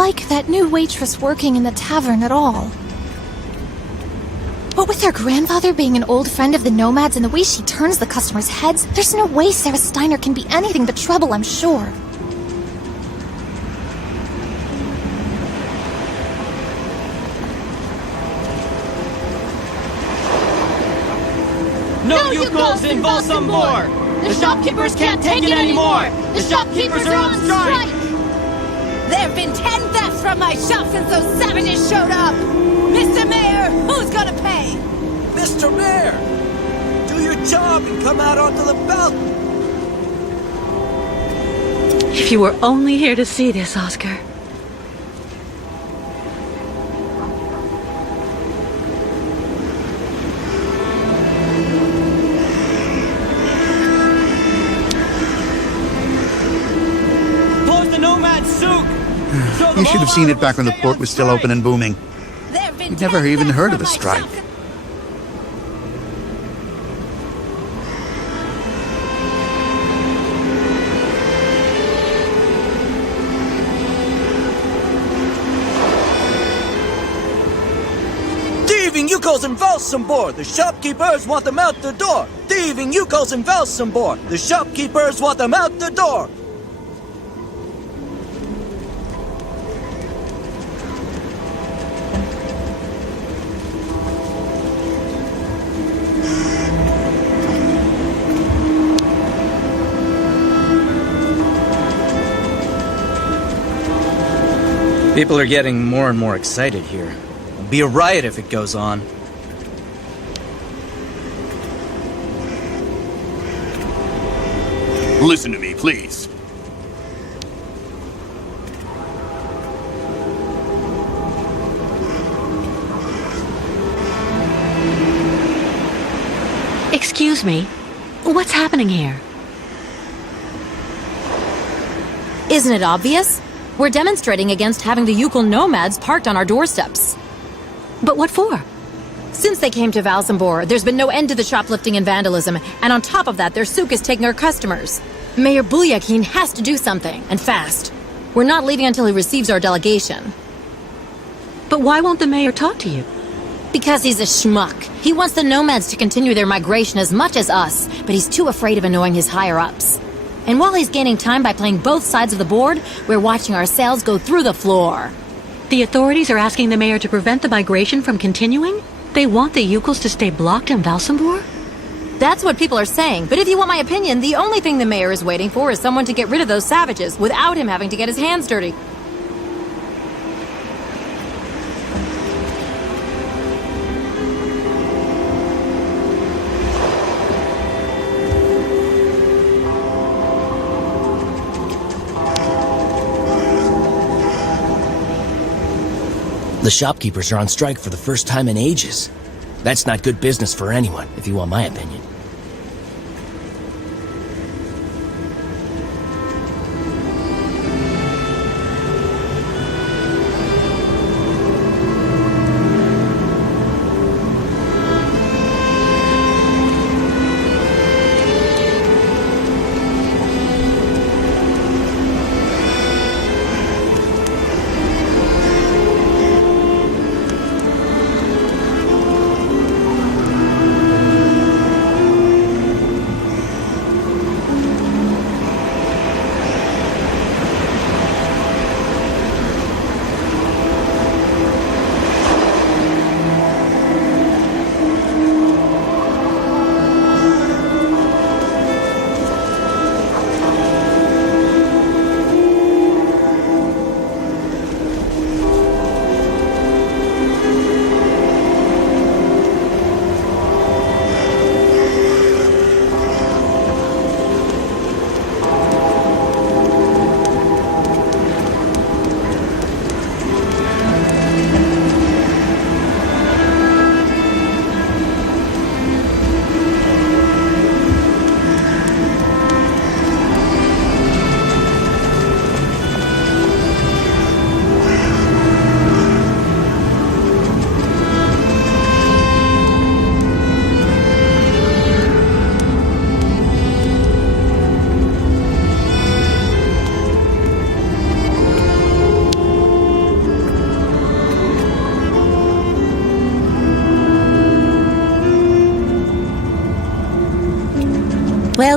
like that new waitress working in the tavern at all. But with her grandfather being an old friend of the nomads and the way she turns the customers' heads, there's no way Sarah Steiner can be anything but trouble, I'm sure. No Youkols in Valsambor! The shopkeepers can't take it anymore! The shopkeepers are on strike! There have been 10 thefts from my shop since those savages showed up! Mr. Mayor, who's gonna pay? Mr. Mayor! Do your job and come out onto the balcony! If you were only here to see this, Oscar. You should have seen it back when the port was still open and booming. You'd never even heard of a strike. Thieving Youkols in Valsambor! The shopkeepers want them out the door! Thieving Youkols in Valsambor! The shopkeepers want them out the door! People are getting more and more excited here. It'll be a riot if it goes on. Listen to me, please. Excuse me. What's happening here? Isn't it obvious? We're demonstrating against having the Youkol nomads parked on our doorsteps. But what for? Since they came to Valsambor, there's been no end to the shoplifting and vandalism, and on top of that, their souk is taking our customers. Mayor Bulyakin has to do something, and fast. We're not leaving until he receives our delegation. But why won't the mayor talk to you? Because he's a schmuck. He wants the nomads to continue their migration as much as us, but he's too afraid of annoying his higher-ups. And while he's gaining time by playing both sides of the board, we're watching our sales go through the floor. The authorities are asking the mayor to prevent the migration from continuing? They want the Youkols to stay blocked in Valsambor? That's what people are saying, but if you want my opinion, the only thing the mayor is waiting for is someone to get rid of those savages without him having to get his hands dirty. The shopkeepers are on strike for the first time in ages. That's not good business for anyone, if you want my opinion.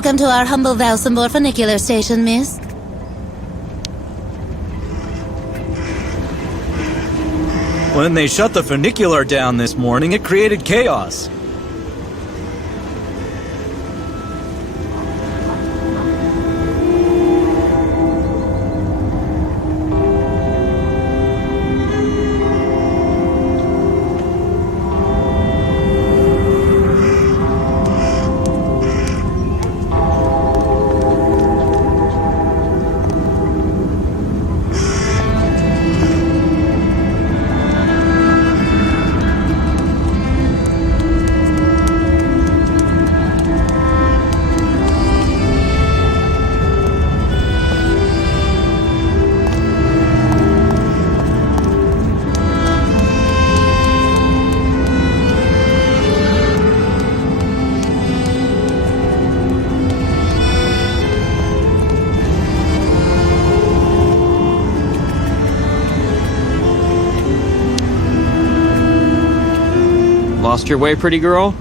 Welcome to our humble Valsambor funicular station, miss. When they shut the funicular down this morning, it created chaos. Lost your way, pretty girl?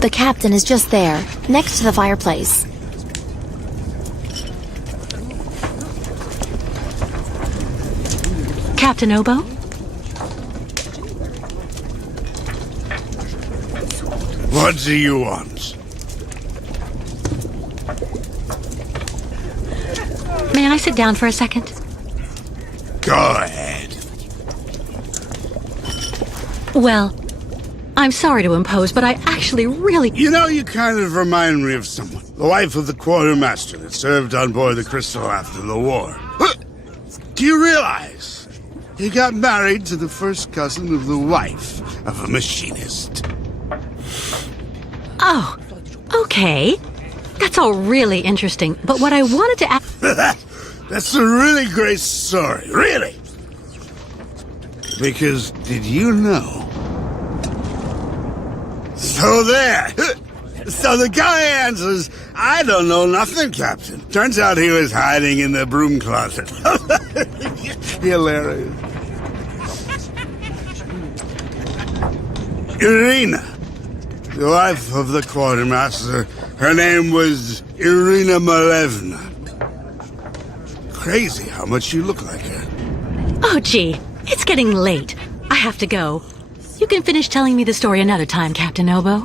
The captain is just there, next to the fireplace. Captain Obo? What do you want? May I sit down for a second? Go ahead. Well, I'm sorry to impose, but I actually really... You know, you kind of remind me of someone. The wife of the quartermaster that served on board the Krystal after the war. Do you realize he got married to the first cousin of the wife of a machinist? Oh, okay. That's all really interesting, but what I wanted to ask... That's a really great story, really. Because did you know? So there. So the guy answers, I don't know nothing, Captain. Turns out he was hiding in the broom closet. Hilarious. Irina, the wife of the quartermaster, her name was Irina Malevna. Crazy how much you look like her. Oh, gee, it's getting late. I have to go. You can finish telling me the story another time, Captain Obo.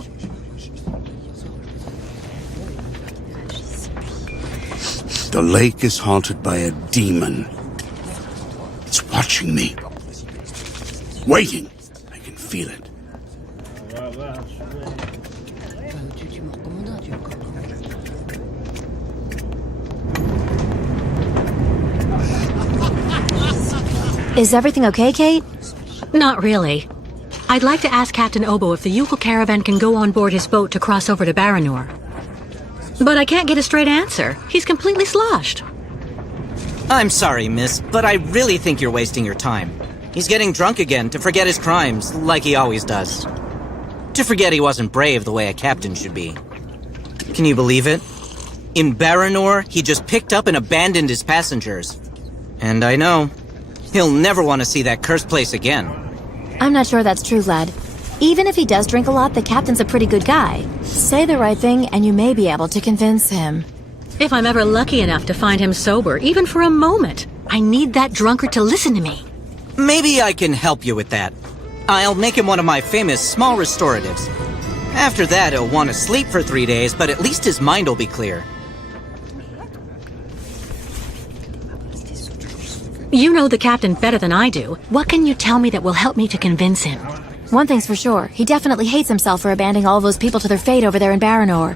The lake is haunted by a demon. It's watching me. Waiting. I can feel it. Is everything okay, Kate? Not really. I'd like to ask Captain Obo if the Youkol caravan can go on board his boat to cross over to Baranor. But I can't get a straight answer. He's completely sloshed. I'm sorry, miss, but I really think you're wasting your time. He's getting drunk again to forget his crimes, like he always does. To forget he wasn't brave the way a captain should be. Can you believe it? In Baranor, he just picked up and abandoned his passengers. And I know, he'll never want to see that cursed place again. I'm not sure that's true, lad. Even if he does drink a lot, the captain's a pretty good guy. Say the right thing, and you may be able to convince him. If I'm ever lucky enough to find him sober, even for a moment, I need that drunkard to listen to me. Maybe I can help you with that. I'll make him one of my famous small restoratives. After that, he'll want to sleep for 3 days, but at least his mind will be clear. You know the captain better than I do. What can you tell me that will help me to convince him? One thing's for sure, he definitely hates himself for abandoning all those people to their fate over there in Baranor.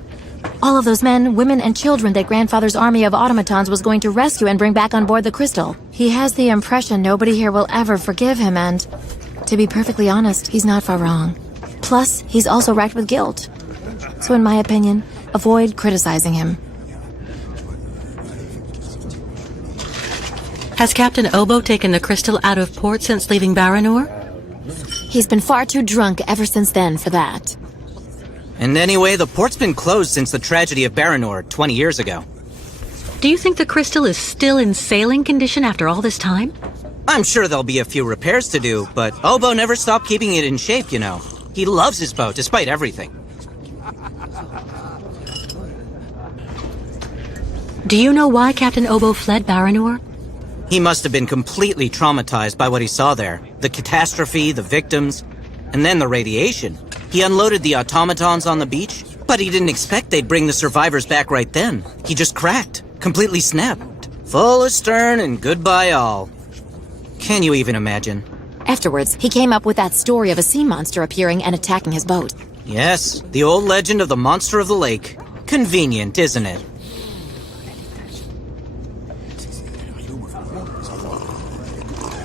All of those men, women, and children that Grandfather's army of automatons was going to rescue and bring back on board the Krystal. He has the impression nobody here will ever forgive him, and to be perfectly honest, he's not far wrong. Plus, he's also racked with guilt. So in my opinion, avoid criticizing him. Has Captain Obo taken the Krystal out of port since leaving Baranor? He's been far too drunk ever since then for that. And anyway, the port's been closed since the tragedy of Baranor 20 years ago. Do you think the Krystal is still in sailing condition after all this time? I'm sure there'll be a few repairs to do, but Obo never stopped keeping it in shape, you know. He loves his boat, despite everything. Do you know why Captain Obo fled Baranor? He must have been completely traumatized by what he saw there. The catastrophe, the victims, and then the radiation. He unloaded the automatons on the beach, but he didn't expect they'd bring the survivors back right then. He just cracked, completely snapped. Full astern and goodbye all. Can you even imagine? Afterwards, he came up with that story of a sea monster appearing and attacking his boat. Yes, the old legend of the monster of the lake. Convenient, isn't it?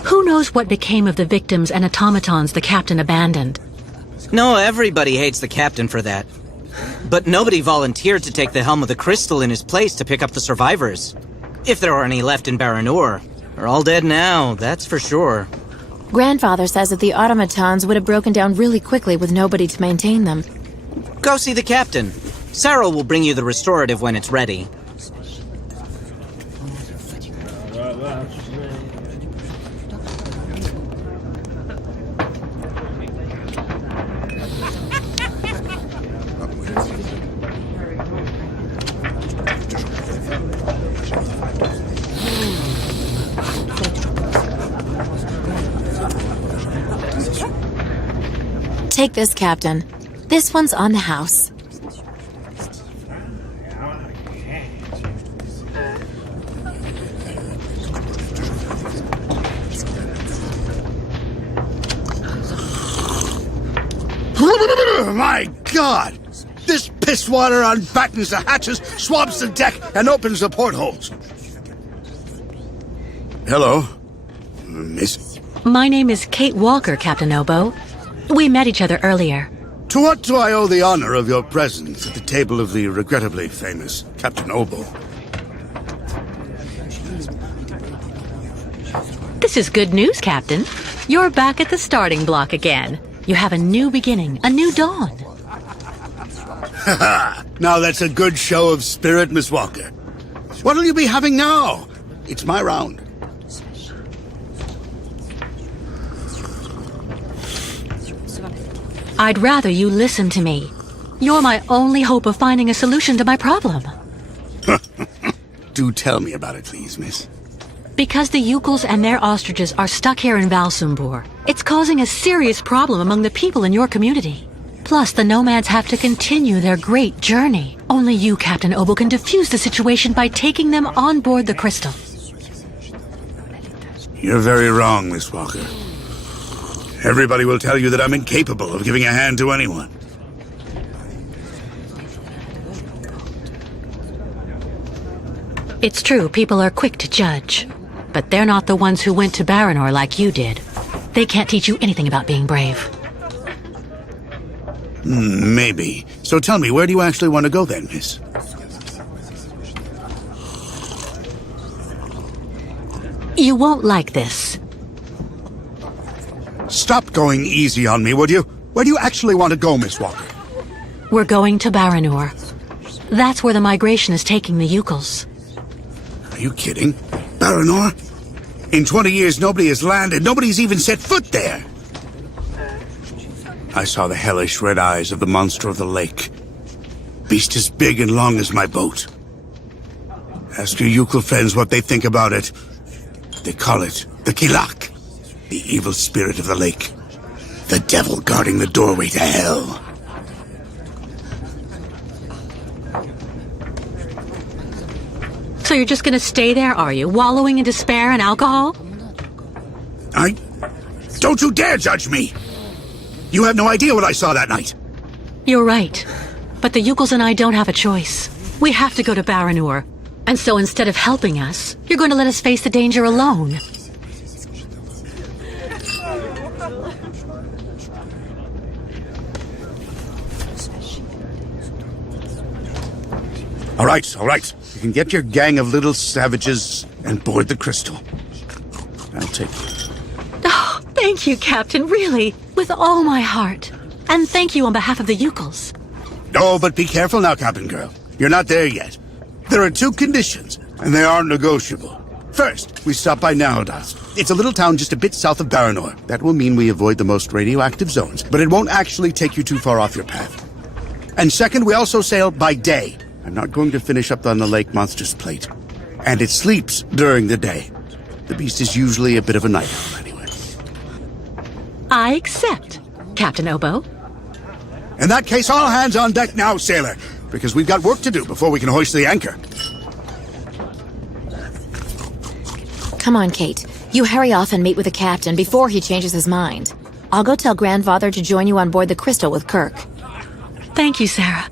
Who knows what became of the victims and automatons the captain abandoned? No, everybody hates the captain for that. But nobody volunteered to take the helm of the Krystal in his place to pick up the survivors. If there are any left in Baranor, they're all dead now, that's for sure. Grandfather says that the automatons would have broken down really quickly with nobody to maintain them. Go see the captain. Sarah will bring you the restorative when it's ready. Take this, Captain. This one's on the house. My God! This pisswater unfattens the hatches, swabs the deck, and opens the portholes. Hello, Miss. My name is Kate Walker, Captain Obo. We met each other earlier. To what do I owe the honor of your presence at the table of the regrettably famous Captain Obo? This is good news, Captain. You're back at the starting block again. You have a new beginning, a new dawn. Now that's a good show of spirit, Miss Walker. What'll you be having now? It's my round. I'd rather you listen to me. You're my only hope of finding a solution to my problem. Do tell me about it, please, miss. Because the Youkols and their ostriches are stuck here in Valsumbor, it's causing a serious problem among the people in your community. Plus, the nomads have to continue their great journey. Only you, Captain Obo, can defuse the situation by taking them on board the Krystal. You're very wrong, Miss Walker. Everybody will tell you that I'm incapable of giving a hand to anyone. It's true, people are quick to judge. But they're not the ones who went to Baranor like you did. They can't teach you anything about being brave. Maybe. So tell me, where do you actually want to go then, miss? You won't like this. Stop going easy on me, would you? Where do you actually want to go, Miss Walker? We're going to Baranor. That's where the migration is taking the Youkols. Are you kidding? Baranor? In 20 years, nobody has landed. Nobody's even set foot there. I saw the hellish red eyes of the monster of the lake. Beast as big and long as my boat. Ask your Youkol friends what they think about it. They call it the Kilak, the evil spirit of the lake. The devil guarding the doorway to hell. So you're just gonna stay there, are you? Wallowing in despair and alcohol? Don't you dare judge me! You have no idea what I saw that night. You're right. But the Youkols and I don't have a choice. We have to go to Baranur. And so instead of helping us, you're going to let us face the danger alone. All right. You can get your gang of little savages and board the Krystal. I'll take it. Oh, thank you, Captain, really, with all my heart. And thank you on behalf of the Youkols. Oh, but be careful now, Captain Girl. You're not there yet. There are 2 conditions, and they aren't negotiable. First, we stop by Narrodas. It's a little town just a bit south of Baranur. That will mean we avoid the most radioactive zones, but it won't actually take you too far off your path. And second, we also sail by day. I'm not going to finish up on the lake monster's plate. And it sleeps during the day. The beast is usually a bit of a night owl anyway. I accept, Captain Obo. In that case, all hands on deck now, sailor, because we've got work to do before we can hoist the anchor. Come on, Kate. You hurry off and meet with the captain before he changes his mind. I'll go tell Grandfather to join you on board the Krystal with Kirk. Thank you, Sarah.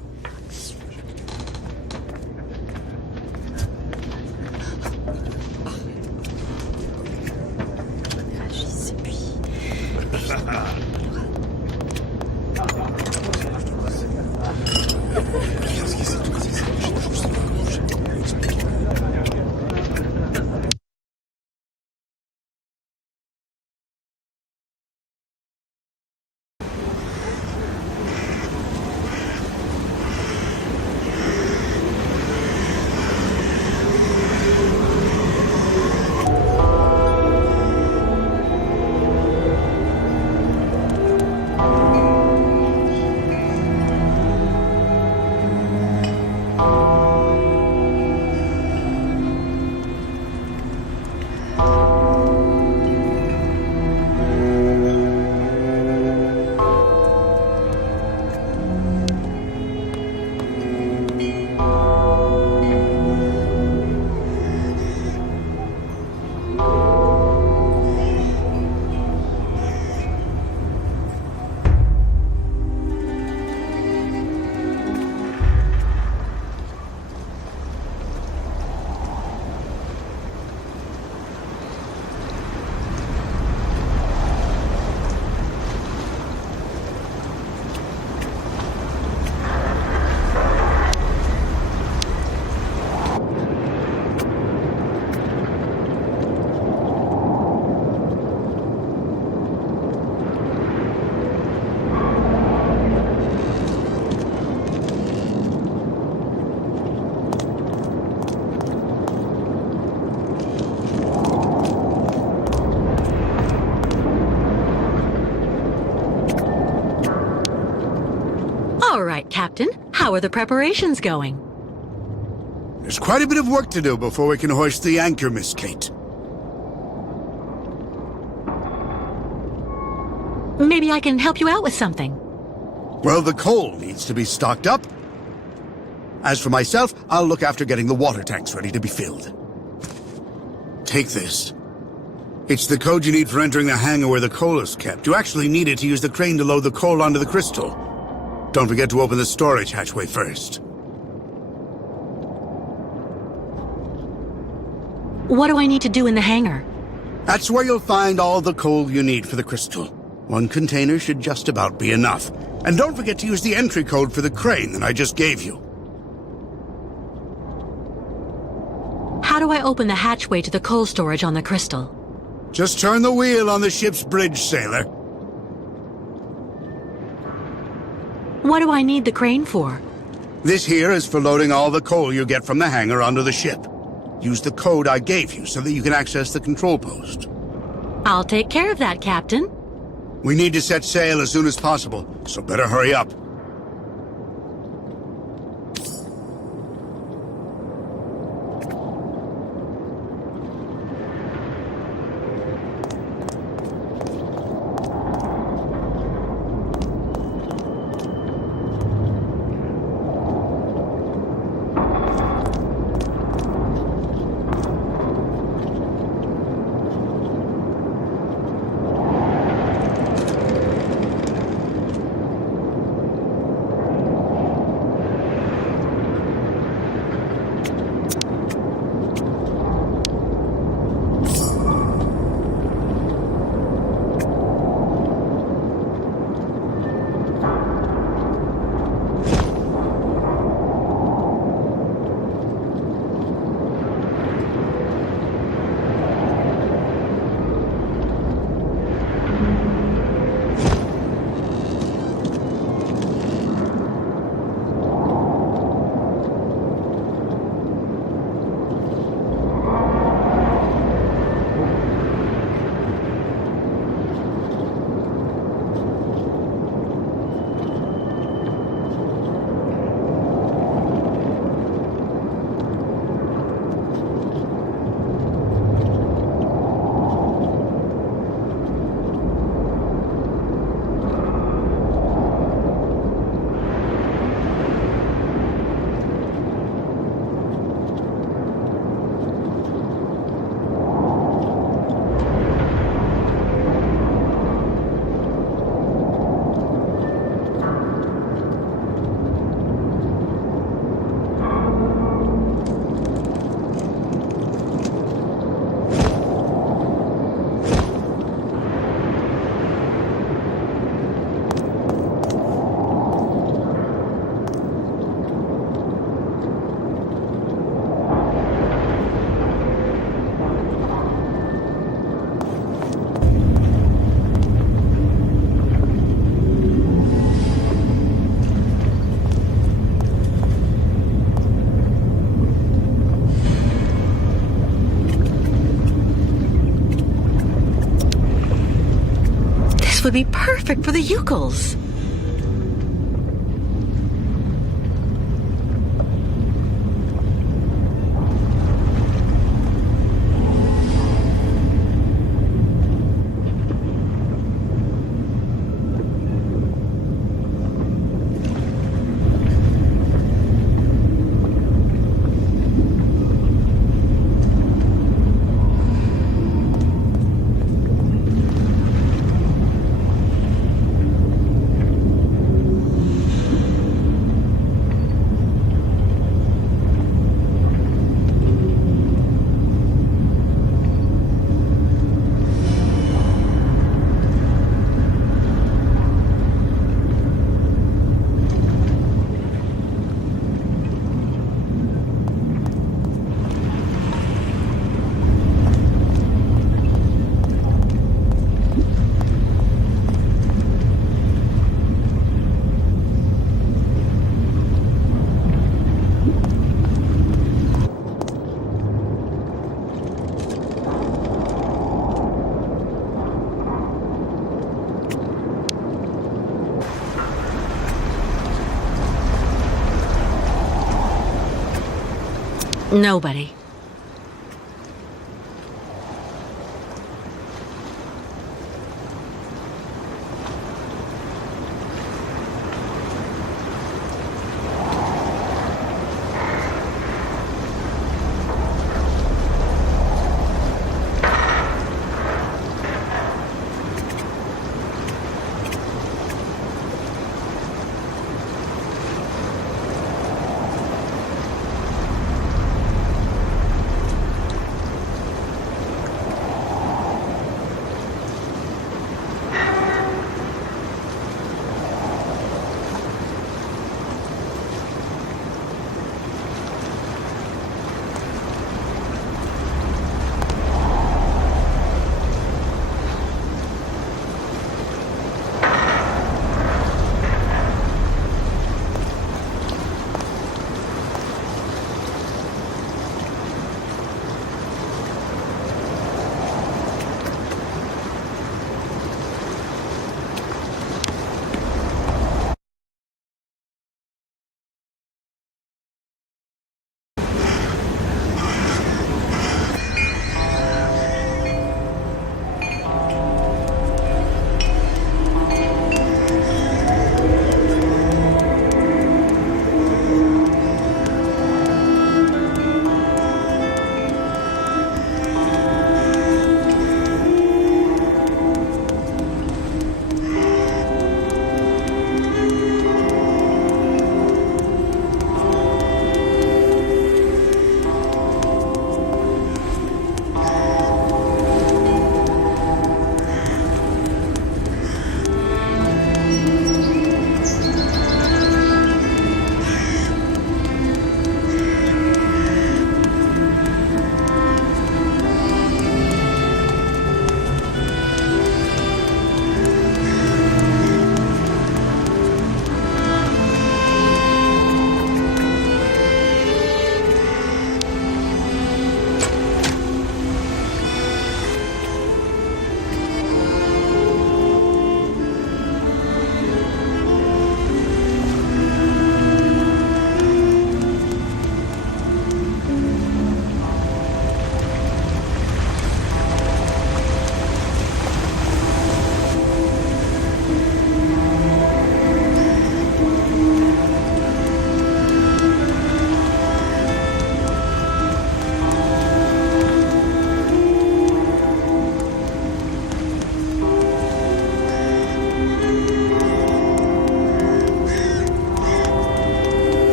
All right, Captain. How are the preparations going? There's quite a bit of work to do before we can hoist the anchor, Miss Kate. Maybe I can help you out with something. Well, the coal needs to be stocked up. As for myself, I'll look after getting the water tanks ready to be filled. Take this. It's the code you need for entering the hangar where the coal is kept. You actually need it to use the crane to load the coal onto the Krystal. Don't forget to open the storage hatchway first. What do I need to do in the hangar? That's where you'll find all the coal you need for the Krystal. One container should just about be enough. And don't forget to use the entry code for the crane that I just gave you. How do I open the hatchway to the coal storage on the Krystal? Just turn the wheel on the ship's bridge, sailor. What do I need the crane for? This here is for loading all the coal you get from the hangar onto the ship. Use the code I gave you so that you can access the control post. I'll take care of that, Captain. We need to set sail as soon as possible, so better hurry up. would be perfect for the Youkols. Nobody.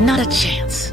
Not a chance.